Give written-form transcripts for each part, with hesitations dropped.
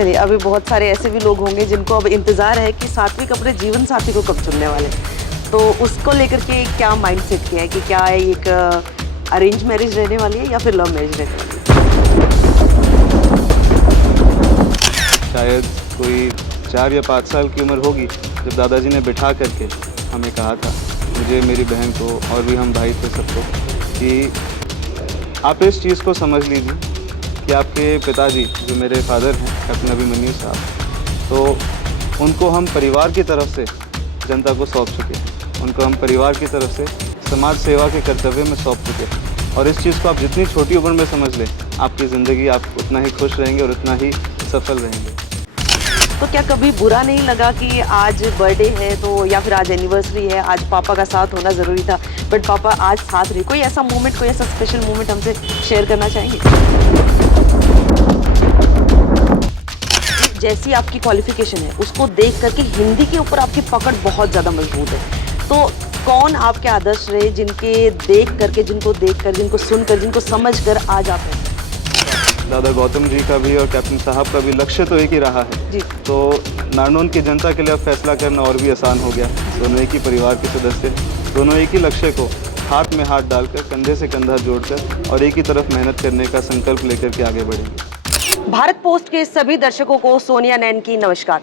चलिए, अभी बहुत सारे ऐसे भी लोग होंगे जिनको अब इंतजार है कि सात्विक अपने जीवन साथी को कब चुनने वाले, तो उसको लेकर के क्या माइंडसेट किया है कि क्या एक अरेंज मैरिज रहने वाली है या फिर लव मैरिज रहने वाली है? शायद कोई 4 या 5 साल की उम्र होगी जब दादाजी ने बिठा करके हमें कहा था, मुझे, मेरी बहन को और भी हम भाई थे सबको, कि आप इस चीज़ को समझ लीजिए कि आपके पिताजी जो मेरे फादर हैं कैप्टन अभिमन्यु साहब, तो उनको हम परिवार की तरफ से जनता को सौंप चुके हैं, उनको हम परिवार की तरफ से समाज सेवा के कर्तव्य में सौंप चुके हैं। और इस चीज़ को आप जितनी छोटी उम्र में समझ लें, आपकी ज़िंदगी आप उतना ही खुश रहेंगे और उतना ही सफल रहेंगे। तो क्या कभी बुरा नहीं लगा कि आज बर्थडे है तो या फिर आज एनिवर्सरी है, आज पापा का साथ होना ज़रूरी था बट पापा आज साथ रहे? कोई ऐसा मोमेंट, कोई ऐसा स्पेशल मोमेंट हमसे शेयर करना चाहेंगे? जैसी आपकी क्वालिफिकेशन है उसको देख करके हिंदी के ऊपर आपकी पकड़ बहुत ज़्यादा मजबूत है, तो कौन आपके आदर्श रहे जिनके देख करके, जिनको देखकर, जिनको सुनकर, जिनको समझकर आज आप हैं? दादा गौतम जी का भी और कैप्टन साहब का भी लक्ष्य तो एक ही रहा है जी। तो नारनौल की जनता के लिए अब फैसला करना और भी आसान हो गया। दोनों एक ही परिवार के सदस्य हैं, दोनों एक ही लक्ष्य को हाथ में हाथ डालकर, कंधे से कंधा जोड़कर और एक ही तरफ मेहनत करने का संकल्प लेकर के आगे बढ़ेंगे। भारत पोस्ट के सभी दर्शकों को सोनिया नैन की नमस्कार।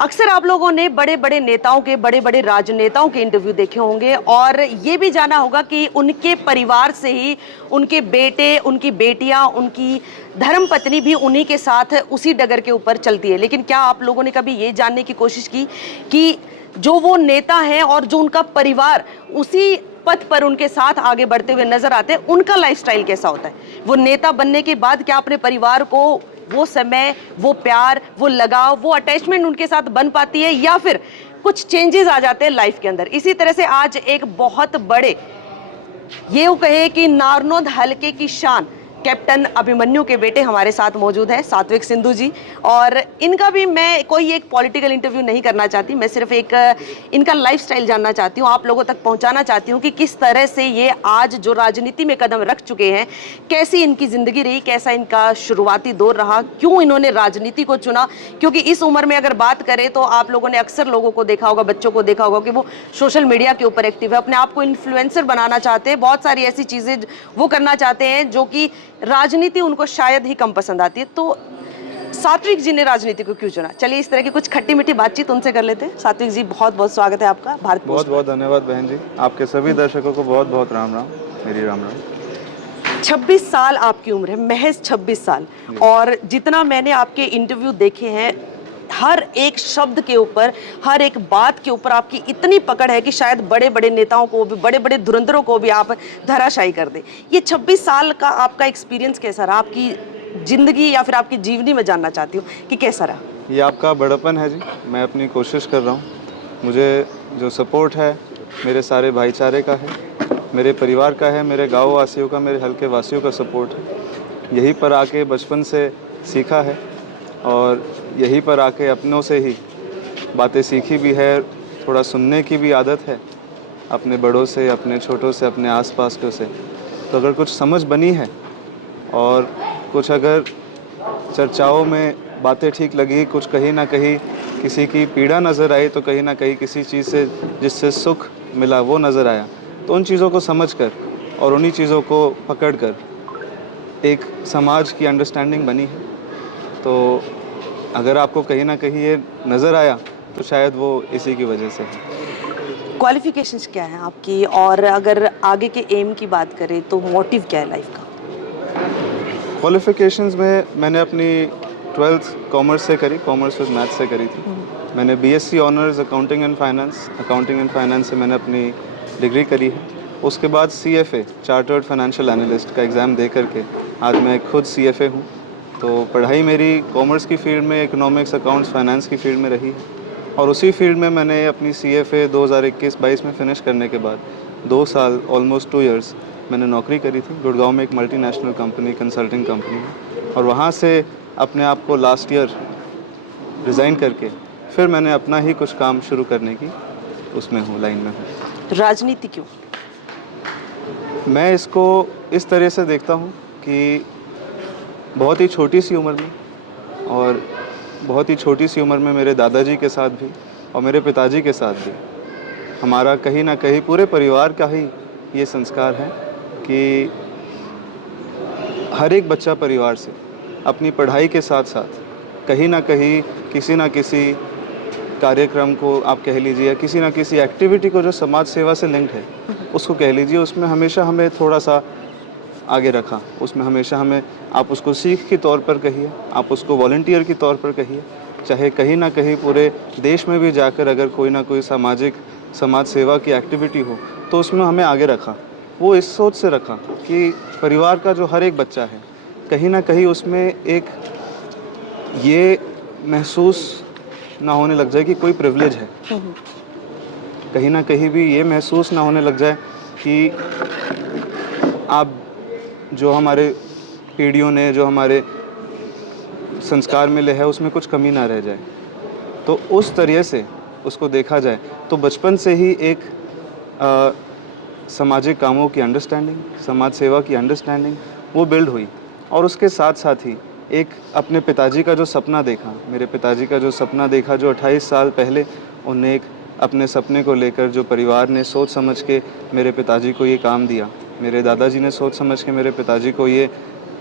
अक्सर आप लोगों ने बड़े बड़े नेताओं के, बड़े बड़े राजनेताओं के इंटरव्यू देखे होंगे और ये भी जाना होगा कि उनके परिवार से ही उनके बेटे, उनकी बेटियां, उनकी धर्मपत्नी भी उन्हीं के साथ उसी डगर के ऊपर चलती है। लेकिन क्या आप लोगों ने कभी ये जानने की कोशिश की कि जो वो नेता हैं और जो उनका परिवार उसी पथ पर उनके साथ आगे बढ़ते हुए नजर आते हैं, उनका लाइफस्टाइल कैसा होता है? वो नेता बनने के बाद क्या अपने परिवार को वो समय, वो प्यार, वो लगाव, वो अटैचमेंट उनके साथ बन पाती है या फिर कुछ चेंजेस आ जाते हैं लाइफ के अंदर? इसी तरह से आज एक बहुत बड़े, ये कहे कि नारनौल हलके की शान कैप्टन अभिमन्यु के बेटे हमारे साथ मौजूद है, सात्विक सिंधु जी। और इनका भी मैं कोई एक पॉलिटिकल इंटरव्यू नहीं करना चाहती, मैं सिर्फ एक इनका लाइफस्टाइल जानना चाहती हूँ, आप लोगों तक पहुँचाना चाहती हूँ कि किस तरह से ये आज जो राजनीति में कदम रख चुके हैं, कैसी इनकी ज़िंदगी रही, कैसा इनका शुरुआती दौर रहा, क्यों इन्होंने राजनीति को चुना। क्योंकि इस उम्र में अगर बात करें तो आप लोगों ने अक्सर लोगों को देखा होगा, बच्चों को देखा होगा कि वो सोशल मीडिया के ऊपर एक्टिव है, अपने आप को इन्फ्लुएंसर बनाना चाहते हैं, बहुत सारी ऐसी चीज़ें वो करना चाहते हैं जो कि राजनीति उनको शायद ही कम पसंद आती है। तो सात्विक जी ने राजनीति को क्यों चुना? चलिए इस तरह की कुछ खट्टी मीठी बातचीत उनसे कर लेते हैं। सात्विक जी, बहुत बहुत स्वागत है आपका भारत पोस्ट। बहुत बहुत धन्यवाद बहन जी, आपके सभी दर्शकों को बहुत बहुत राम राम, मेरी राम राम। 26 साल आपकी उम्र है, महज 26 साल, और जितना मैंने आपके इंटरव्यू देखे हैं, हर एक शब्द के ऊपर, हर एक बात के ऊपर आपकी इतनी पकड़ है कि शायद बड़े बड़े नेताओं को भी, बड़े बड़े धुरंधरों को भी आप धराशायी कर दें। ये 26 साल का आपका एक्सपीरियंस कैसा रहा? आपकी जिंदगी या फिर आपकी जीवनी में जानना चाहती हूँ कि कैसा रहा। ये आपका बड़प्पन है जी, मैं अपनी कोशिश कर रहा हूँ। मुझे जो सपोर्ट है मेरे सारे भाईचारे का है, मेरे परिवार का है, मेरे गाँव वासियों का, मेरे हल्के वासियों का सपोर्ट है। यहीं पर आके बचपन से सीखा है और यहीं पर आके अपनों से ही बातें सीखी भी है, थोड़ा सुनने की भी आदत है अपने बड़ों से, अपने छोटों से, अपने आसपास के से। तो अगर कुछ समझ बनी है और कुछ अगर चर्चाओं में बातें ठीक लगी, कुछ कहीं ना कहीं किसी की पीड़ा नज़र आई, तो कहीं ना कहीं किसी चीज़ से जिससे सुख मिला वो नज़र आया, तो उन चीज़ों को समझकर और उन्हीं चीज़ों को पकड़कर एक समाज की अंडरस्टैंडिंग बनी है। तो अगर आपको कहीं ना कहीं ये नज़र आया तो शायद वो इसी की वजह से है। क्वालिफिकेशंस क्या है आपकी, और अगर आगे के एम की बात करें तो मोटिव क्या है लाइफ का? क्वालिफिकेशंस में मैंने अपनी 12th कॉमर्स से करी, कॉमर्स विद मैथ्स से करी थी। मैंने BSc honours accounting and finance से मैंने अपनी डिग्री करी है। उसके बाद सीएफए, चार्टर्ड फाइनेंशियल एनालिस्ट का एग्ज़ाम दे करके आज मैं खुद सीएफए हूँ। तो पढ़ाई मेरी कॉमर्स की फील्ड में, इकोनॉमिक्स, अकाउंट्स, फाइनेंस की फील्ड में रही है और उसी फील्ड में मैंने अपनी सीएफए 2021-22 में फ़िनिश करने के बाद 2 साल, ऑलमोस्ट 2 इयर्स मैंने नौकरी करी थी गुड़गांव में, एक मल्टीनेशनल कंपनी, कंसल्टिंग कंपनी में। और वहाँ से अपने आप को लास्ट ईयर रिज़ाइन करके फिर मैंने अपना ही कुछ काम शुरू करने की उसमें हूँ, लाइन में हूँ। राजनीति क्यों? मैं इसको इस तरह से देखता हूँ कि बहुत ही छोटी सी उम्र में और बहुत ही छोटी सी उम्र में मेरे दादाजी के साथ भी और मेरे पिताजी के साथ भी हमारा कहीं ना कहीं पूरे परिवार का ही ये संस्कार है कि हर एक बच्चा परिवार से अपनी पढ़ाई के साथ साथ कहीं ना कहीं किसी ना किसी कार्यक्रम को आप कह लीजिए या किसी ना किसी एक्टिविटी को जो समाज सेवा से लिंक्ड है उसको कह लीजिए, उसमें हमेशा हमें थोड़ा सा आगे रखा। उसमें हमेशा हमें, आप उसको सीख के तौर पर कहिए, आप उसको वॉलंटियर के तौर पर कहिए, चाहे कहीं ना कहीं पूरे देश में भी जाकर अगर कोई ना कोई समाज सेवा की एक्टिविटी हो तो उसमें हमें आगे रखा। वो इस सोच से रखा कि परिवार का जो हर एक बच्चा है कहीं ना कहीं उसमें एक ये महसूस ना होने लग जाए कि कोई प्रिविलेज है, कहीं ना कहीं भी ये महसूस ना होने लग जाए कि आप जो हमारे पीढ़ियों ने जो हमारे संस्कार मिले है उसमें कुछ कमी ना रह जाए। तो उस तरह से उसको देखा जाए तो बचपन से ही एक सामाजिक कामों की अंडरस्टैंडिंग, समाज सेवा की अंडरस्टैंडिंग वो बिल्ड हुई। और उसके साथ साथ ही एक अपने पिताजी का जो सपना देखा, मेरे पिताजी का जो सपना देखा, जो 28 साल पहले उन्हें एक अपने सपने को लेकर जो परिवार ने सोच समझ के मेरे पिताजी को ये काम दिया, मेरे दादाजी ने सोच समझ के मेरे पिताजी को ये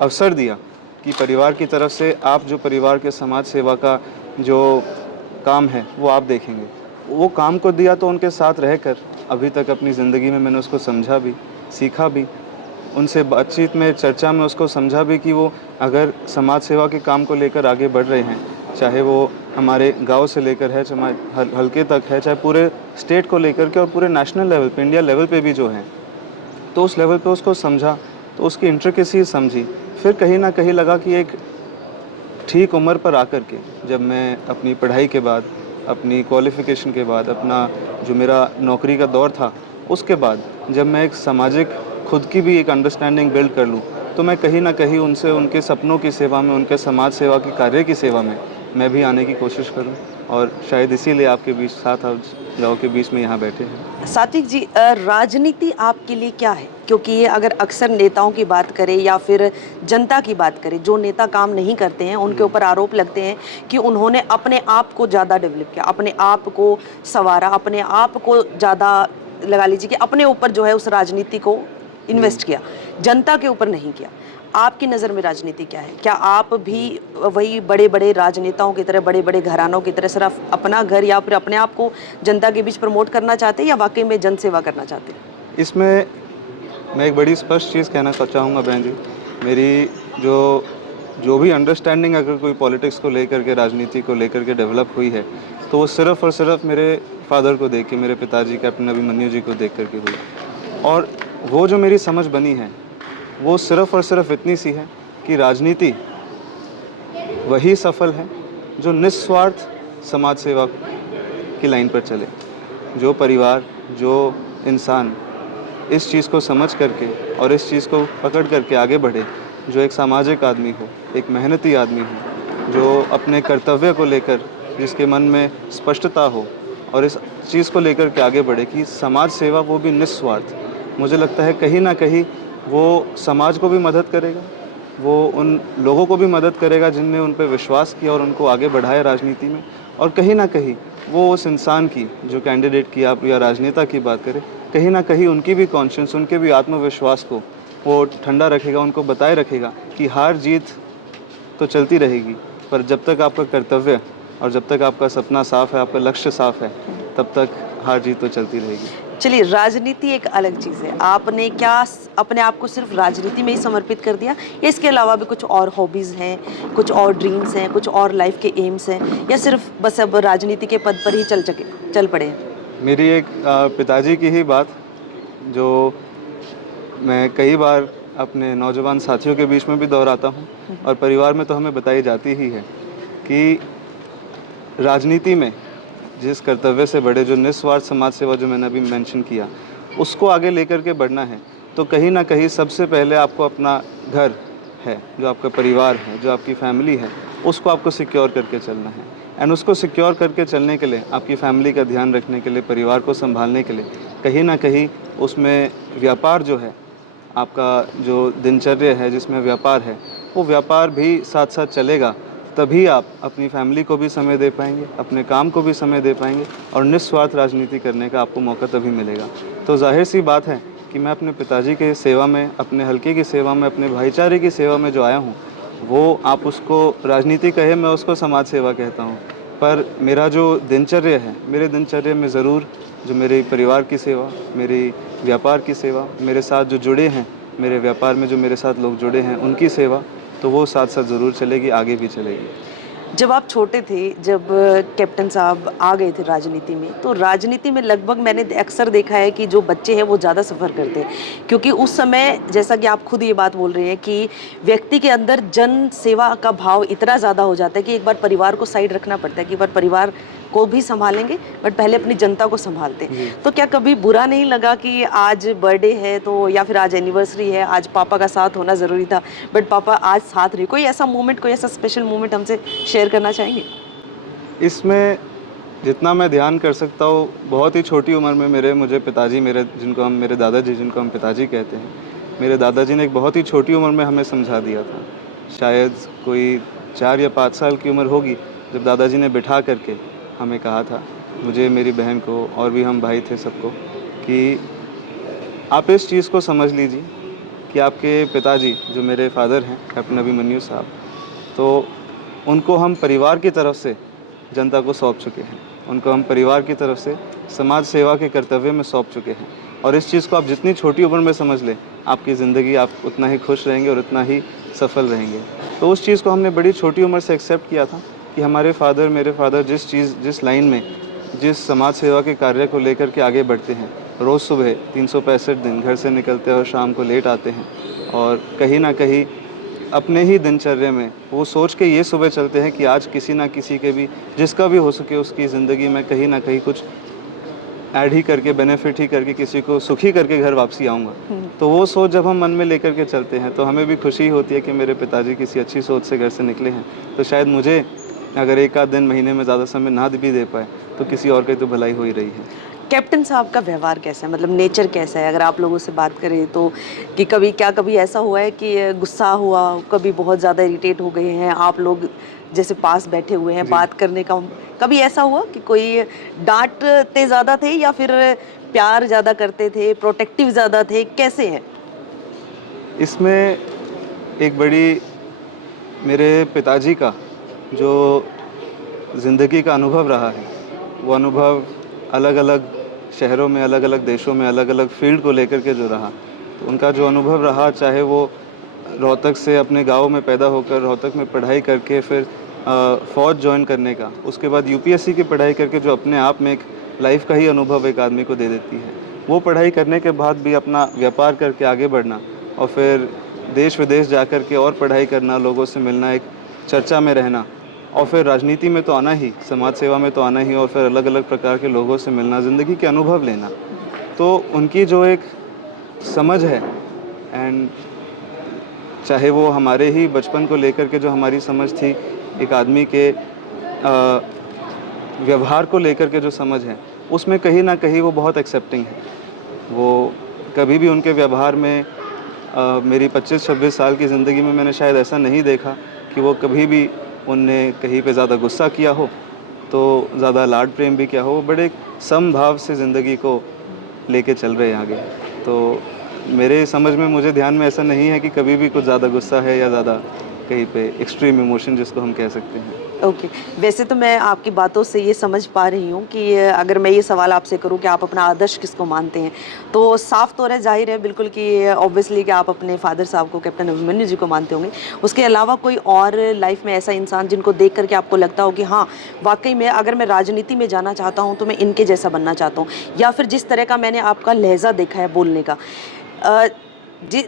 अवसर दिया कि परिवार की तरफ से आप जो परिवार के समाज सेवा का जो काम है वो आप देखेंगे। वो काम को दिया तो उनके साथ रहकर अभी तक अपनी ज़िंदगी में मैंने उसको समझा भी, सीखा भी, उनसे बातचीत में, चर्चा में उसको समझा भी कि वो अगर समाज सेवा के काम को लेकर आगे बढ़ रहे हैं, चाहे वो हमारे गांव से लेकर है, चाहे हल्के तक है, चाहे पूरे स्टेट को लेकर के और पूरे नेशनल लेवल पे, इंडिया लेवल पे भी जो है, तो उस लेवल पे उसको समझा, तो उसकी इंट्रिकेसी समझी। फिर कहीं ना कहीं लगा कि एक ठीक उम्र पर आकर के जब मैं अपनी पढ़ाई के बाद, अपनी क्वालिफ़िकेशन के बाद, अपना जो मेरा नौकरी का दौर था उसके बाद जब मैं एक सामाजिक खुद की भी एक अंडरस्टैंडिंग बिल्ड कर लूँ तो मैं कहीं ना कहीं उनसे उनके सपनों की सेवा में, उनके समाज सेवा की कार्य की सेवा में मैं भी आने की कोशिश करूँ। और शायद इसीलिए आपके बीच, साथ आप गाँव के बीच में यहाँ बैठे हैं। सात्विक जी, राजनीति आपके लिए क्या है? क्योंकि ये अगर अक्सर नेताओं की बात करें या फिर जनता की बात करें, जो नेता काम नहीं करते हैं उनके ऊपर आरोप लगते हैं कि उन्होंने अपने आप को ज़्यादा डेवलप किया, अपने आप को संवारा, अपने आप को ज़्यादा, लगा लीजिए कि अपने ऊपर जो है उस राजनीति को इन्वेस्ट किया, जनता के ऊपर नहीं किया। आपकी नज़र में राजनीति क्या है? क्या आप भी वही बड़े बड़े राजनेताओं की तरह, बड़े बड़े घरानों की तरह सिर्फ अपना घर या फिर अपने आप को जनता के बीच प्रमोट करना चाहते हैं, या वाकई में जन सेवा करना चाहते हैं? इसमें मैं एक बड़ी स्पष्ट चीज़ कहना चाहूँगा बहन जी, मेरी जो भी अंडरस्टैंडिंग अगर कोई पॉलिटिक्स को लेकर के, राजनीति को लेकर के डेवलप हुई है तो वो सिर्फ़ और सिर्फ मेरे फादर को देख के, मेरे पिताजी कैप्टन अभिमन्यु जी को देख कर के हुई। और वो जो मेरी समझ बनी है वो सिर्फ़ और सिर्फ इतनी सी है कि राजनीति वही सफल है जो निस्वार्थ समाज सेवा की लाइन पर चले। जो परिवार, जो इंसान इस चीज़ को समझ करके और इस चीज़ को पकड़ करके आगे बढ़े, जो एक सामाजिक आदमी हो, एक मेहनती आदमी हो, जो अपने कर्तव्य को लेकर जिसके मन में स्पष्टता हो और इस चीज़ को लेकर के आगे बढ़े कि समाज सेवा वो भी निस्वार्थ, मुझे लगता है कहीं ना कहीं वो समाज को भी मदद करेगा, वो उन लोगों को भी मदद करेगा जिनने उन पर विश्वास किया और उनको आगे बढ़ाया राजनीति में। और कहीं ना कहीं वो उस इंसान की, जो कैंडिडेट की आप या राजनेता की बात करें, कहीं ना कहीं उनकी भी कॉन्शियस, उनके भी आत्मविश्वास को वो ठंडा रखेगा, उनको बताए रखेगा कि हार जीत तो चलती रहेगी, पर जब तक आपका कर्तव्य और जब तक आपका सपना साफ है, आपका लक्ष्य साफ है, तब तक हार जीत तो चलती रहेगी। चलिए, राजनीति एक अलग चीज़ है। आपने क्या अपने आप को सिर्फ राजनीति में ही समर्पित कर दिया, या इसके अलावा भी कुछ और हॉबीज़ हैं, कुछ और ड्रीम्स हैं, कुछ और लाइफ के एम्स हैं, या सिर्फ बस अब राजनीति के पद पर ही चल पड़े हैं? मेरी एक पिताजी की ही बात जो मैं कई बार अपने नौजवान साथियों के बीच में भी दोहराता हूँ और परिवार में तो हमें बताई जाती ही है कि राजनीति में जिस कर्तव्य से बड़े, जो निस्वार्थ समाज सेवा जो मैंने अभी मेंशन किया, उसको आगे लेकर के बढ़ना है तो कहीं ना कहीं सबसे पहले आपको अपना घर है, जो आपका परिवार है, जो आपकी फैमिली है, उसको आपको सिक्योर करके चलना है। एंड उसको सिक्योर करके चलने के लिए, आपकी फैमिली का ध्यान रखने के लिए, परिवार को संभालने के लिए कहीं ना कहीं उसमें व्यापार जो है, आपका जो दिनचर्या है जिसमें व्यापार है, वो व्यापार भी साथ साथ चलेगा तभी आप अपनी फैमिली को भी समय दे पाएंगे, अपने काम को भी समय दे पाएंगे और निस्वार्थ राजनीति करने का आपको मौका तभी मिलेगा। तो जाहिर सी बात है कि मैं अपने पिताजी के सेवा में, अपने हलके की सेवा में, अपने भाईचारे की सेवा में जो आया हूँ, वो आप उसको राजनीति कहे, मैं उसको समाज सेवा कहता हूँ। पर मेरा जो दिनचर्या है, मेरे दिनचर्या में ज़रूर जो मेरे परिवार की सेवा, मेरी व्यापार की सेवा, मेरे साथ जो जुड़े हैं, मेरे व्यापार में जो मेरे साथ लोग जुड़े हैं उनकी सेवा, तो वो साथ साथ ज़रूर चलेगी, आगे भी चलेगी। जब आप छोटे थे, जब कैप्टन साहब आ गए थे राजनीति में, तो राजनीति में लगभग मैंने अक्सर देखा है कि जो बच्चे हैं वो ज़्यादा सफ़र करते हैं, क्योंकि उस समय जैसा कि आप खुद ये बात बोल रहे हैं कि व्यक्ति के अंदर जन सेवा का भाव इतना ज़्यादा हो जाता है कि एक बार परिवार को साइड रखना पड़ता है कि एक बार परिवार को भी संभालेंगे बट पहले अपनी जनता को संभालते हैं। तो क्या कभी बुरा नहीं लगा कि आज बर्थडे है तो, या फिर आज एनिवर्सरी है, आज पापा का साथ होना ज़रूरी था बट पापा आज साथ रहे? कोई ऐसा मोमेंट, कोई ऐसा स्पेशल मोमेंट हमसे शेयर करना चाहेंगे? इसमें जितना मैं ध्यान कर सकता हूँ, बहुत ही छोटी उम्र में मुझे पिताजी, मेरे दादाजी, जिनको हम पिताजी कहते हैं, मेरे दादाजी ने एक बहुत ही छोटी उम्र में हमें समझा दिया था। शायद कोई 4 या 5 साल की उम्र होगी जब दादाजी ने बिठा करके हमें कहा था, मुझे, मेरी बहन को, और भी हम भाई थे सबको, कि आप इस चीज़ को समझ लीजिए कि आपके पिताजी जो मेरे फादर हैं कैप्टन अभिमन्यु साहब, तो उनको हम परिवार की तरफ से जनता को सौंप चुके हैं, उनको हम परिवार की तरफ से समाज सेवा के कर्तव्य में सौंप चुके हैं। और इस चीज़ को आप जितनी छोटी उम्र में समझ लें, आपकी ज़िंदगी आप उतना ही खुश रहेंगे और उतना ही सफल रहेंगे। तो उस चीज़ को हमने बड़ी छोटी उम्र से एक्सेप्ट किया था कि हमारे फादर, मेरे फादर जिस लाइन में, जिस समाज सेवा के कार्य को लेकर के आगे बढ़ते हैं, रोज़ सुबह 365 दिन घर से निकलते हैं और शाम को लेट आते हैं, और कहीं ना कहीं अपने ही दिनचर्या में वो सोच के ये सुबह चलते हैं कि आज किसी ना किसी के भी, जिसका भी हो सके उसकी ज़िंदगी में कहीं ना कहीं कुछ ऐड ही करके, बेनिफिट ही करके, किसी को सुखी करके घर वापसी आऊँगा। तो वो सोच जब हम मन में लेकर के चलते हैं तो हमें भी खुशी होती है कि मेरे पिताजी किसी अच्छी सोच से घर से निकले हैं। तो शायद मुझे अगर एक आध दिन महीने में ज़्यादा समय ना भी दे पाए तो किसी और की तो भलाई हो ही रही है। कैप्टन साहब का व्यवहार कैसा है, मतलब नेचर कैसा है, अगर आप लोगों से बात करें तो? कि कभी ऐसा हुआ है कि गुस्सा हुआ, कभी बहुत ज़्यादा इरिटेट हो गए हैं आप लोग, जैसे पास बैठे हुए हैं बात करने का, कभी ऐसा हुआ कि कोई डांटते ज़्यादा थे या फिर प्यार ज़्यादा करते थे, प्रोटेक्टिव ज़्यादा थे, कैसे हैं? इसमें एक बड़ी, मेरे पिताजी का जो ज़िंदगी का अनुभव रहा है, वो अनुभव अलग अलग शहरों में, अलग अलग देशों में, अलग अलग फील्ड को लेकर के जो रहा, तो उनका जो अनुभव रहा, चाहे वो रोहतक से अपने गांव में पैदा होकर रोहतक में पढ़ाई करके फिर फ़ौज ज्वाइन करने का, उसके बाद यूपीएससी की पढ़ाई करके जो अपने आप में एक लाइफ का ही अनुभव एक आदमी को दे देती है, वो पढ़ाई करने के बाद भी अपना व्यापार करके आगे बढ़ना और फिर देश विदेश जा कर के और पढ़ाई करना, लोगों से मिलना, एक चर्चा में रहना, और फिर राजनीति में तो आना ही, समाज सेवा में तो आना ही, और फिर अलग अलग प्रकार के लोगों से मिलना, ज़िंदगी के अनुभव लेना, तो उनकी जो एक समझ है, एंड चाहे वो हमारे ही बचपन को लेकर के जो हमारी समझ थी, एक आदमी के व्यवहार को लेकर के जो समझ है, उसमें कहीं ना कहीं वो बहुत एक्सेप्टिंग है। वो कभी भी उनके व्यवहार में मेरी 25-26 साल की ज़िंदगी में मैंने शायद ऐसा नहीं देखा कि वो कभी भी उनने कहीं पे ज़्यादा गुस्सा किया हो, तो ज़्यादा लाड प्रेम भी किया हो। वो बड़े समभाव से ज़िंदगी को लेके चल रहे हैं आगे। तो मेरे समझ में, मुझे ध्यान में ऐसा नहीं है कि कभी भी कुछ ज़्यादा गुस्सा है या ज़्यादा कहीं पे एक्सट्रीम इमोशन जिसको हम कह सकते हैं। ओके वैसे तो मैं आपकी बातों से ये समझ पा रही हूँ कि अगर मैं ये सवाल आपसे करूँ कि आप अपना आदर्श किसको मानते हैं, तो साफ तौर है, जाहिर है बिल्कुल कि ऑब्वियसली कि आप अपने फादर साहब को, कैप्टन अभिमन्यु जी को मानते होंगे। उसके अलावा कोई और लाइफ में ऐसा इंसान जिनको देख करके आपको लगता हो कि हाँ वाकई में अगर मैं राजनीति में जाना चाहता हूँ तो मैं इनके जैसा बनना चाहता हूँ, या फिर जिस तरह का मैंने आपका लहजा देखा है बोलने का,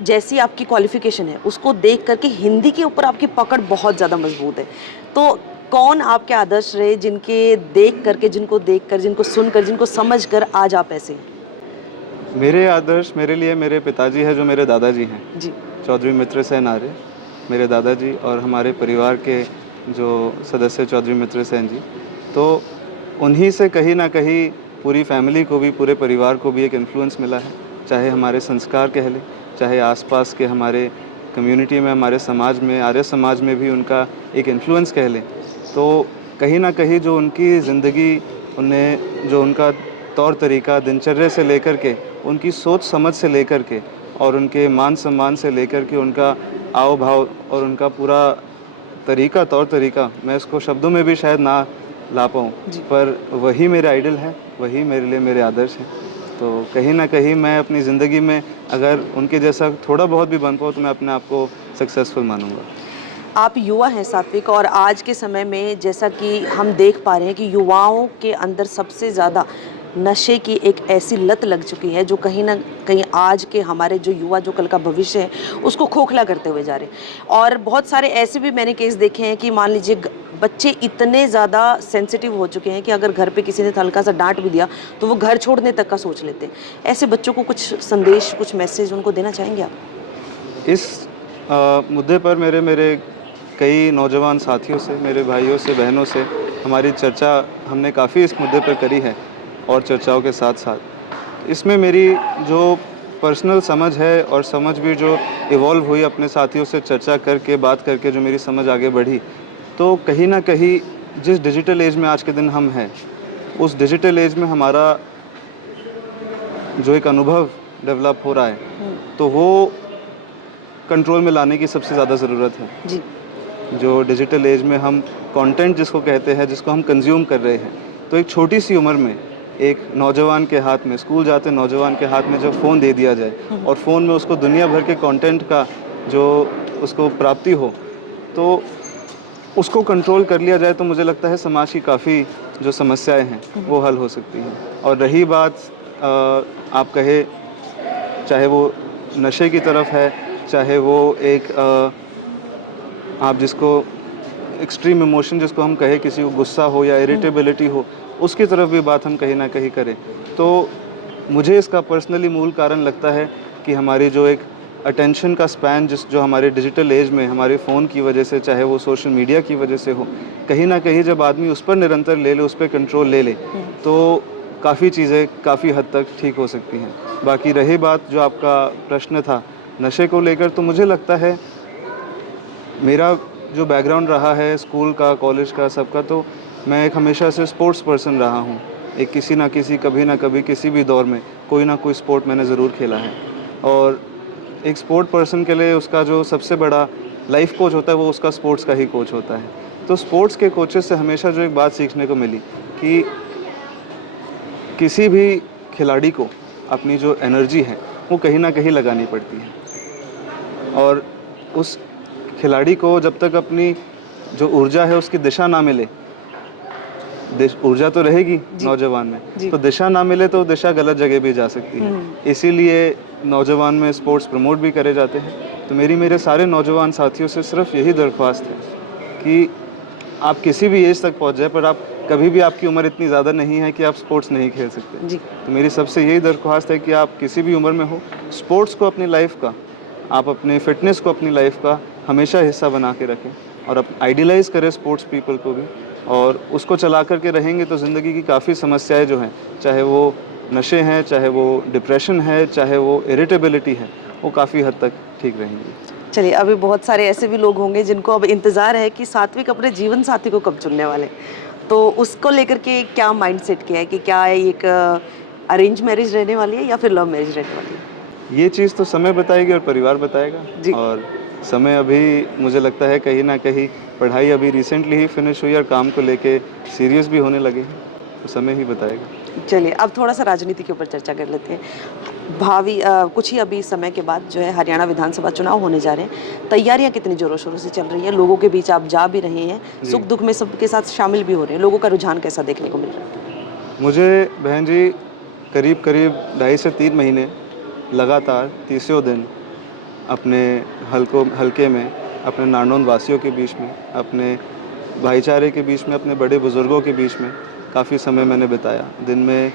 जैसी आपकी क्वालिफिकेशन है उसको देख करके हिंदी के ऊपर आपकी पकड़ बहुत ज़्यादा मजबूत है, तो कौन आपके आदर्श रहे जिनके देख करके, जिनको देखकर, जिनको सुनकर, जिनको समझकर आज आप ऐसे? मेरे आदर्श मेरे लिए मेरे पिताजी है, जो मेरे दादाजी हैं जी, चौधरी मित्र सेन आर्य, मेरे दादाजी, और हमारे परिवार के जो सदस्य चौधरी मित्र सेन जी। तो उन्हीं से कहीं ना कहीं पूरी फैमिली को भी, पूरे परिवार को भी एक इन्फ्लुएंस मिला है, चाहे हमारे संस्कार कह लें, चाहे आसपास के हमारे कम्युनिटी में, हमारे समाज में, आर्य समाज में भी उनका एक इन्फ्लुएंस कह लें, तो कहीं ना कहीं जो उनकी ज़िंदगी, उन्हें जो उनका तौर तरीका, दिनचर्या से लेकर के, उनकी सोच समझ से लेकर के, और उनके मान सम्मान से लेकर के, उनका आव भाव और उनका पूरा तरीका, तौर तरीका, मैं इसको शब्दों में भी शायद ना ला पाऊँ, पर वही मेरे आइडल हैं, वही मेरे लिए मेरे आदर्श हैं। तो कहीं ना कहीं मैं अपनी ज़िंदगी में अगर उनके जैसा थोड़ा बहुत भी बन पाऊँ तो मैं अपने आप को सक्सेसफुल मानूंगा। आप युवा हैं सात्विक, और आज के समय में जैसा कि हम देख पा रहे हैं कि युवाओं के अंदर सबसे ज़्यादा नशे की एक ऐसी लत लग चुकी है जो कहीं ना कहीं आज के हमारे जो युवा, जो कल का भविष्य है, उसको खोखला करते हुए जा रहे हैं। और बहुत सारे ऐसे भी मैंने केस देखे हैं कि मान लीजिए बच्चे इतने ज़्यादा सेंसिटिव हो चुके हैं कि अगर घर पे किसी ने हल्का सा डांट भी दिया तो वो घर छोड़ने तक का सोच लेते हैं। ऐसे बच्चों को कुछ संदेश, कुछ मैसेज उनको देना चाहेंगे आप? इस मुद्दे पर मेरे कई नौजवान साथियों से, मेरे भाइयों से, बहनों से हमारी चर्चा हमने काफ़ी इस मुद्दे पर करी है, और चर्चाओं के साथ साथ इसमें मेरी जो पर्सनल समझ है और समझ भी जो इवॉल्व हुई अपने साथियों से चर्चा करके, बात करके, जो मेरी समझ आगे बढ़ी, तो कहीं ना कहीं जिस डिजिटल एज में आज के दिन हम हैं, उस डिजिटल एज में हमारा जो एक अनुभव डेवलप हो रहा है, तो वो कंट्रोल में लाने की सबसे ज़्यादा ज़रूरत है। जी। जो डिजिटल एज में हम कंटेंट जिसको कहते हैं, जिसको हम कंज्यूम कर रहे हैं, तो एक छोटी सी उम्र में एक नौजवान के हाथ में, स्कूल जाते नौजवान के हाथ में जब फ़ोन दे दिया जाए और फ़ोन में उसको दुनिया भर के कंटेंट का जो उसको प्राप्ति हो, तो उसको कंट्रोल कर लिया जाए, तो मुझे लगता है समाज की काफ़ी जो समस्याएं हैं वो हल हो सकती हैं। और रही बात आप कहे, चाहे वो नशे की तरफ है, चाहे वो एक आप जिसको एक्सट्रीम इमोशन जिसको हम कहें, किसी को गुस्सा हो या इरिटेबिलिटी हो, उसकी तरफ भी बात हम कहीं ना कहीं करें, तो मुझे इसका पर्सनली मूल कारण लगता है कि हमारी जो एक अटेंशन का स्पैन, जो हमारे डिजिटल एज में हमारे फ़ोन की वजह से, चाहे वो सोशल मीडिया की वजह से हो, कहीं ना कहीं जब आदमी उस पर निरंतर ले ले, उस पर कंट्रोल ले ले, तो काफ़ी चीज़ें काफ़ी हद तक ठीक हो सकती हैं। बाकी रही बात जो आपका प्रश्न था नशे को लेकर, तो मुझे लगता है मेरा जो बैकग्राउंड रहा है स्कूल का, कॉलेज का, सबका, तो मैं एक हमेशा से स्पोर्ट्स पर्सन रहा हूँ। एक किसी ना किसी, कभी ना कभी, किसी भी दौर में कोई ना कोई स्पोर्ट मैंने ज़रूर खेला है। और एक स्पोर्ट पर्सन के लिए उसका जो सबसे बड़ा लाइफ कोच होता है वो उसका स्पोर्ट्स का ही कोच होता है। तो स्पोर्ट्स के कोचेस से हमेशा जो एक बात सीखने को मिली कि किसी भी खिलाड़ी को अपनी जो एनर्जी है वो कहीं ना कहीं लगानी पड़ती है, और उस खिलाड़ी को जब तक अपनी जो ऊर्जा है उसकी दिशा ना मिले, ऊर्जा तो रहेगी नौजवान में, तो दिशा ना मिले तो दिशा गलत जगह भी जा सकती है। इसीलिए नौजवान में स्पोर्ट्स प्रमोट भी करे जाते हैं। तो मेरे सारे नौजवान साथियों से सिर्फ यही दरख्वास्त है कि आप किसी भी एज तक पहुंच जाए, पर आप कभी भी, आपकी उम्र इतनी ज़्यादा नहीं है कि आप स्पोर्ट्स नहीं खेल सकते। तो मेरी सबसे यही दरख्वास्त है कि आप किसी भी उम्र में हो, स्पोर्ट्स को अपनी लाइफ का, आप अपने फिटनेस को अपनी लाइफ का हमेशा हिस्सा बना के रखें, और अब आइडियलाइज़ करें स्पोर्ट्स पीपल को भी, और उसको चला करके रहेंगे तो ज़िंदगी की काफ़ी समस्याएं जो हैं, चाहे वो नशे हैं, चाहे वो डिप्रेशन है, चाहे वो इरिटेबिलिटी है, वो काफ़ी हद तक ठीक रहेंगी। चलिए, अभी बहुत सारे ऐसे भी लोग होंगे जिनको अब इंतज़ार है कि सात्विक अपने जीवन साथी को कब चुनने वाले, तो उसको लेकर के क्या माइंडसेट किया है कि क्या एक अरेंज मैरिज रहने वाली है या फिर लव मैरिज रहने वाली है? ये चीज़ तो समय बताएगी और परिवार बताएगा। और समय अभी मुझे लगता है कहीं ना कहीं, पढ़ाई अभी रिसेंटली ही फिनिश हुई और काम को लेके सीरियस भी होने लगे हैं, तो समय ही बताएगा। चलिए, अब थोड़ा सा राजनीति के ऊपर चर्चा कर लेते हैं। भावी कुछ ही अभी समय के बाद जो है हरियाणा विधानसभा चुनाव होने जा रहे हैं। तैयारियां कितनी जोरों शोरों से चल रही हैं? लोगों के बीच आप जा भी रहे हैं, सुख दुख में सबके साथ शामिल भी हो रहे हैं, लोगों का रुझान कैसा देखने को मिल रहा है? मुझे बहन जी करीब 2.5 से 3 महीने लगातार 30 दिन अपने हलके में, अपने नारनौंद वासियों के बीच में, अपने भाईचारे के बीच में, अपने बड़े बुज़ुर्गों के बीच में काफ़ी समय मैंने बिताया। दिन में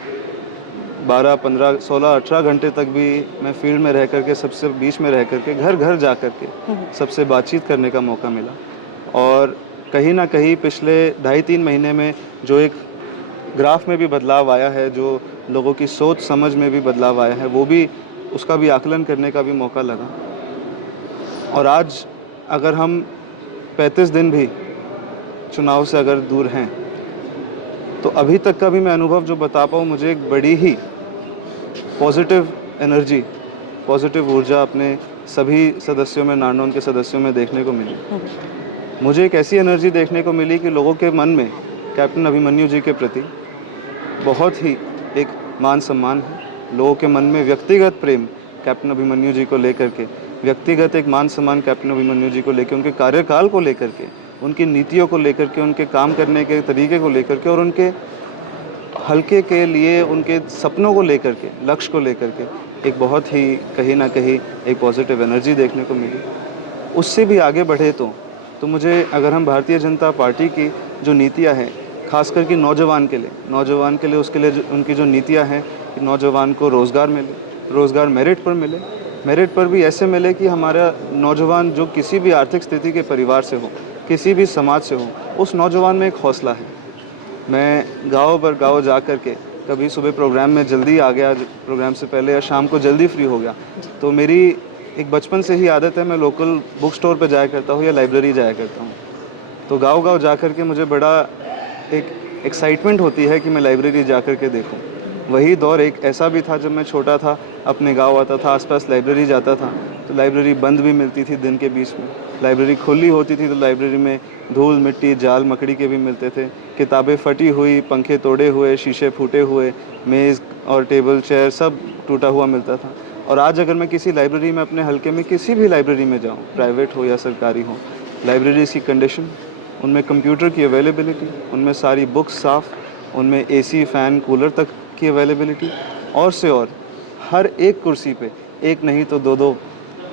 12, 15, 16, 18 घंटे तक भी मैं फील्ड में रह करके, सबसे बीच में रह करके, घर घर जा करके सबसे बातचीत करने का मौका मिला। और कहीं ना कहीं पिछले 2.5-3 महीने में जो एक ग्राफ में भी बदलाव आया है, जो लोगों की सोच समझ में भी बदलाव आया है, वो भी, उसका भी आकलन करने का भी मौका लगा। और आज अगर हम 35 दिन भी चुनाव से अगर दूर हैं, तो अभी तक का भी मैं अनुभव जो बता पाऊँ, मुझे एक बड़ी ही पॉजिटिव एनर्जी, पॉजिटिव ऊर्जा अपने सभी सदस्यों में, नारनौंद के सदस्यों में देखने को मिली। मुझे एक ऐसी एनर्जी देखने को मिली कि लोगों के मन में कैप्टन अभिमन्यु जी के प्रति बहुत ही एक मान सम्मान है। लोगों के मन में व्यक्तिगत प्रेम कैप्टन अभिमन्यु जी को लेकर के, व्यक्तिगत एक मान सम्मान कैप्टन अभिमन्यु जी को लेकर, उनके कार्यकाल को लेकर के, उनकी नीतियों को लेकर के, उनके काम करने के तरीके को लेकर के और उनके हल्के के लिए उनके सपनों को लेकर के, लक्ष्य को लेकर के एक बहुत ही कहीं ना कहीं एक पॉजिटिव एनर्जी देखने को मिली। उससे भी आगे बढ़े तो मुझे, अगर हम भारतीय जनता पार्टी की जो नीतियां हैं, खास करके नौजवान के लिए उसके लिए उनकी जो नीतियां हैं कि नौजवान को रोज़गार मिले, रोज़गार मेरिट पर मिले, मेरिट पर भी ऐसे मिले कि हमारा नौजवान जो किसी भी आर्थिक स्थिति के परिवार से हो, किसी भी समाज से हो, उस नौजवान में एक हौसला है। मैं गाँव पर गाँव जा कर के, कभी सुबह प्रोग्राम में जल्दी आ गया, प्रोग्राम से पहले, या शाम को जल्दी फ्री हो गया, तो मेरी एक बचपन से ही आदत है, मैं लोकल बुक स्टोर पर जाया करता हूँ या लाइब्रेरी जाया करता हूँ। तो गाँव-गाँव जा कर के मुझे बड़ा एक एक्साइटमेंट होती है कि मैं लाइब्रेरी जा कर के देखूँ। वही दौर एक ऐसा भी था जब मैं छोटा था, अपने गाँव आता था, आसपास लाइब्रेरी जाता था, तो लाइब्रेरी बंद भी मिलती थी दिन के बीच में। लाइब्रेरी खुली होती थी तो लाइब्रेरी में धूल, मिट्टी, जाल, मकड़ी के भी मिलते थे। किताबें फटी हुई, पंखे तोड़े हुए, शीशे फूटे हुए, मेज़ और टेबल, चेयर सब टूटा हुआ मिलता था। और आज अगर मैं किसी लाइब्रेरी में, अपने हल्के में किसी भी लाइब्रेरी में जाऊँ, प्राइवेट हो या सरकारी हो, लाइब्रेरीज़ की कंडीशन, उनमें कंप्यूटर की अवेलेबिलिटी, उनमें सारी बुक्स साफ़, उनमें एसी, फ़ैन, कूलर तक की अवेलेबिलिटी, और से और हर एक कुर्सी पे एक नहीं तो दो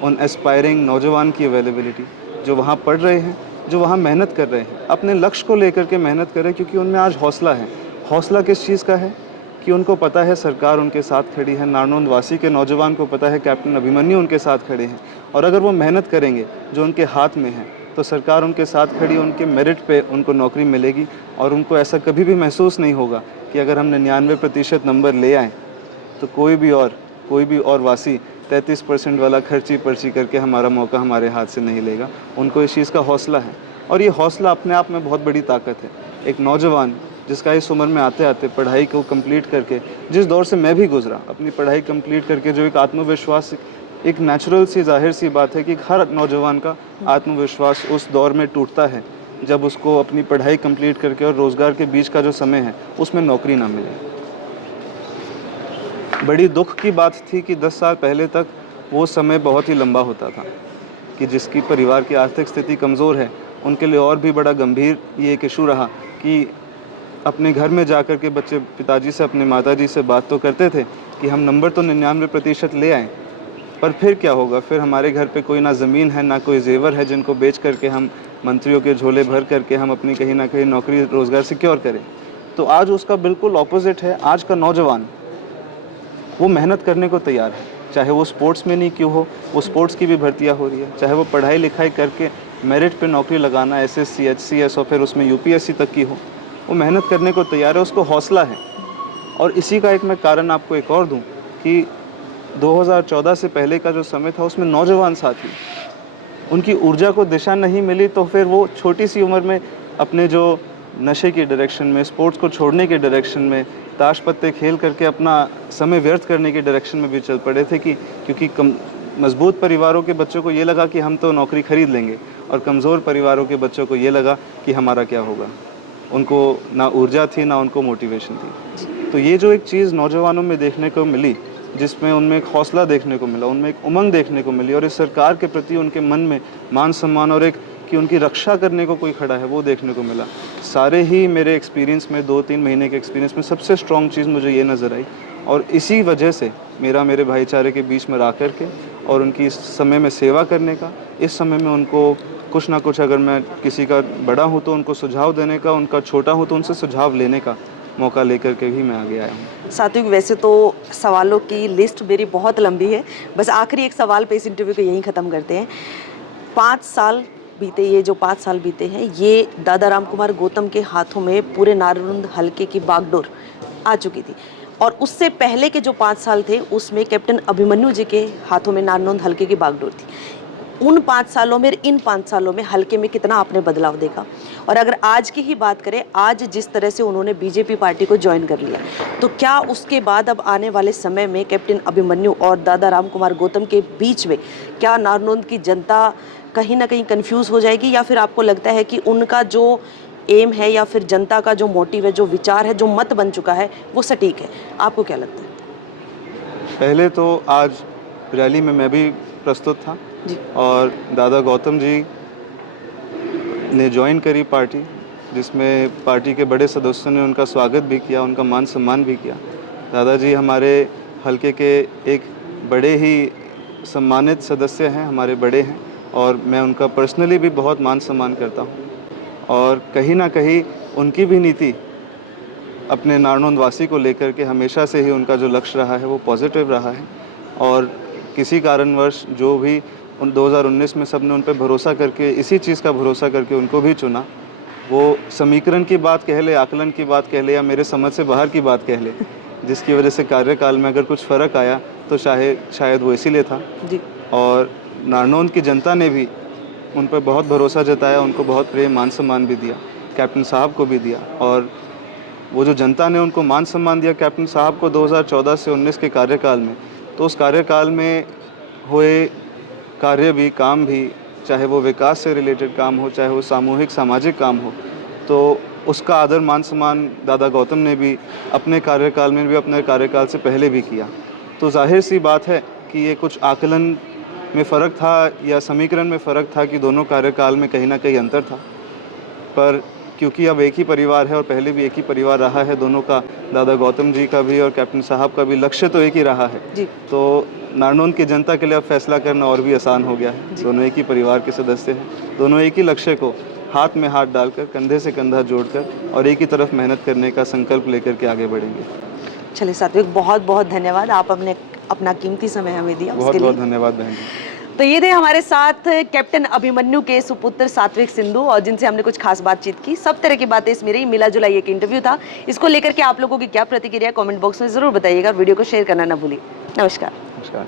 उन एस्पायरिंग नौजवान की अवेलेबिलिटी, जो वहाँ पढ़ रहे हैं, जो वहाँ मेहनत कर रहे हैं, अपने लक्ष्य को लेकर के मेहनत कर रहे हैं, क्योंकि उनमें आज हौसला है। हौसला किस चीज़ का है कि उनको पता है सरकार उनके साथ खड़ी है, नारनौंद वासी के नौजवान को पता है कैप्टन अभिमन्यु उनके साथ खड़े हैं, और अगर वो मेहनत करेंगे जो उनके हाथ में है, तो सरकार उनके साथ खड़ी, उनके मेरिट पे उनको नौकरी मिलेगी। और उनको ऐसा कभी भी महसूस नहीं होगा कि अगर हम 99% नंबर ले आएँ तो कोई भी और वासी 33% वाला खर्ची पर्ची करके हमारा मौका हमारे हाथ से नहीं लेगा। उनको इस चीज़ का हौसला है, और ये हौसला अपने आप में बहुत बड़ी ताकत है। एक नौजवान जिसका इस उम्र में आते-आते पढ़ाई को कंप्लीट करके, जिस दौर से मैं भी गुज़रा, अपनी पढ़ाई कंप्लीट करके जो एक आत्मविश्वास, एक नेचुरल सी, ज़ाहिर सी बात है कि हर नौजवान का आत्मविश्वास उस दौर में टूटता है जब उसको अपनी पढ़ाई कंप्लीट करके और रोज़गार के बीच का जो समय है उसमें नौकरी ना मिले। बड़ी दुख की बात थी कि 10 साल पहले तक वो समय बहुत ही लंबा होता था, कि जिसकी परिवार की आर्थिक स्थिति कमज़ोर है, उनके लिए और भी बड़ा गंभीर ये एक इशू रहा कि अपने घर में जाकर के बच्चे पिताजी से, अपने माताजी से बात तो करते थे कि हम नंबर तो 99% ले आएँ, पर फिर क्या होगा? फिर हमारे घर पे कोई ना ज़मीन है, ना कोई ज़ेवर है जिनको बेच करके हम मंत्रियों के झोले भर करके हम अपनी कहीं ना कहीं नौकरी रोज़गार सिक्योर करें। तो आज उसका बिल्कुल ऑपोजिट है। आज का नौजवान वो मेहनत करने को तैयार है, चाहे वो स्पोर्ट्स में नहीं क्यों हो, वो स्पोर्ट्स की भी भर्तियाँ हो रही है, चाहे वो पढ़ाई लिखाई करके मेरिट पे नौकरी लगाना, एसएससी, एचसीएस और फिर उसमें यूपीएससी तक की हो, वो मेहनत करने को तैयार है, उसको हौसला है। और इसी का एक मैं कारण आपको एक और दूँ कि 2014 से पहले का जो समय था उसमें नौजवान साथी, उनकी ऊर्जा को दिशा नहीं मिली, तो फिर वो छोटी सी उम्र में अपने जो नशे की डायरेक्शन में, स्पोर्ट्स को छोड़ने के डायरेक्शन में, ताश पत्ते खेल करके अपना समय व्यर्थ करने की डायरेक्शन में भी चल पड़े थे, कि क्योंकि मजबूत परिवारों के बच्चों को ये लगा कि हम तो नौकरी खरीद लेंगे, और कमज़ोर परिवारों के बच्चों को ये लगा कि हमारा क्या होगा। उनको ना ऊर्जा थी, ना उनको मोटिवेशन थी। तो ये जो एक चीज़ नौजवानों में देखने को मिली, जिसमें उनमें एक हौसला देखने को मिला, उनमें एक उमंग देखने को मिली, और इस सरकार के प्रति उनके मन में मान सम्मान और एक कि उनकी रक्षा करने को कोई खड़ा है, वो देखने को मिला। सारे ही मेरे एक्सपीरियंस में, 2-3 महीने के एक्सपीरियंस में सबसे स्ट्रॉन्ग चीज़ मुझे ये नज़र आई, और इसी वजह से मेरे भाईचारे के बीच में रह कर के और उनकी इस समय में सेवा करने का, इस समय में उनको कुछ ना कुछ, अगर मैं किसी का बड़ा हूँ तो उनको सुझाव देने का, उनका छोटा हूँ तो उनसे सुझाव लेने का मौका लेकर के भी मैं आगे आया हूँ। सात्विक, वैसे तो सवालों की लिस्ट मेरी बहुत लंबी है, बस आखिरी एक सवाल पे इस इंटरव्यू को यहीं ख़त्म करते हैं। 5 साल बीते, ये जो 5 साल बीते हैं, ये दादा रामकुमार गौतम के हाथों में पूरे नारनौंद हलके की बागडोर आ चुकी थी, और उससे पहले के जो 5 साल थे उसमें कैप्टन अभिमन्यु जी के हाथों में नारनौंद हलके की बागडोर थी। उन 5 सालों में, इन 5 सालों में हल्के में कितना आपने बदलाव देखा? और अगर आज की ही बात करें, आज जिस तरह से उन्होंने बीजेपी पार्टी को ज्वाइन कर लिया, तो क्या उसके बाद अब आने वाले समय में कैप्टन अभिमन्यु और दादा रामकुमार गौतम के बीच में क्या नारनौंद की जनता कहीं ना कहीं कंफ्यूज हो जाएगी, या फिर आपको लगता है कि उनका जो एम है या फिर जनता का जो मोटिव है, जो विचार है, जो मत बन चुका है, वो सटीक है? आपको क्या लगता है? पहले तो आज रैली में मैं भी प्रस्तुत था जी और दादा गौतम जी ने ज्वाइन करी पार्टी, जिसमें पार्टी के बड़े सदस्यों ने उनका स्वागत भी किया, उनका मान सम्मान भी किया। दादाजी हमारे हलके के एक बड़े ही सम्मानित सदस्य हैं, हमारे बड़े हैं, और मैं उनका पर्सनली भी बहुत मान सम्मान करता हूं। और कहीं ना कहीं उनकी भी नीति अपने नारनौंद वासी को लेकर के हमेशा से ही उनका जो लक्ष्य रहा है वो पॉजिटिव रहा है। और किसी कारणवश जो भी 2019 में सबने उन पर भरोसा करके, इसी चीज़ का भरोसा करके उनको भी चुना, वो समीकरण की बात कह ले, आकलन की बात कह ले, या मेरे समझ से बाहर की बात कह ले, जिसकी वजह से कार्यकाल में अगर कुछ फ़र्क आया तो शायद वो इसीलिए था। जी और नारनौंद की जनता ने भी उन पर बहुत भरोसा जताया, उनको बहुत प्रेम मान सम्मान भी दिया, कैप्टन साहब को भी दिया। और वो जो जनता ने उनको मान सम्मान दिया कैप्टन साहब को 2014 से 19 के कार्यकाल में, तो उस कार्यकाल में हुए कार्य भी, काम भी, चाहे वो विकास से रिलेटेड काम हो, चाहे वो सामूहिक सामाजिक काम हो, तो उसका आदर मान सम्मान दादा गौतम ने भी अपने कार्यकाल में भी, अपने कार्यकाल से पहले भी किया। तो जाहिर सी बात है कि ये कुछ आकलन में फ़र्क था या समीकरण में फ़र्क था कि दोनों कार्यकाल में कहीं ना कहीं अंतर था। पर क्योंकि अब एक ही परिवार है और पहले भी एक ही परिवार रहा है दोनों का, दादा गौतम जी का भी और कैप्टन साहब का भी लक्ष्य तो एक ही रहा है जी तो नारनौंद की जनता के लिए अब फैसला करना और भी आसान हो गया है। दोनों एक ही परिवार के सदस्य हैं, दोनों एक ही लक्ष्य को हाथ में हाथ डालकर, कंधे से कंधा जोड़कर और एक ही तरफ मेहनत करने का संकल्प लेकर के आगे बढ़ेंगे। चलिए सात्विक, बहुत बहुत धन्यवाद, आप अपना कीमती समय हमें दिया, बहुत उसके लिए। बहुत धन्यवाद बहन जी। तो ये थे हमारे साथ कैप्टन अभिमन्यु के सुपुत्र सात्विक सिंधु, और जिनसे हमने कुछ खास बातचीत की। सब तरह की बातें इसमें रही, मिला जुला एक इंटरव्यू था। इसको लेकर के आप लोगों की क्या प्रतिक्रिया, कमेंट बॉक्स में जरूर बताइएगा। वीडियो को शेयर करना ना भूलिए। नमस्कार। नमस्कार।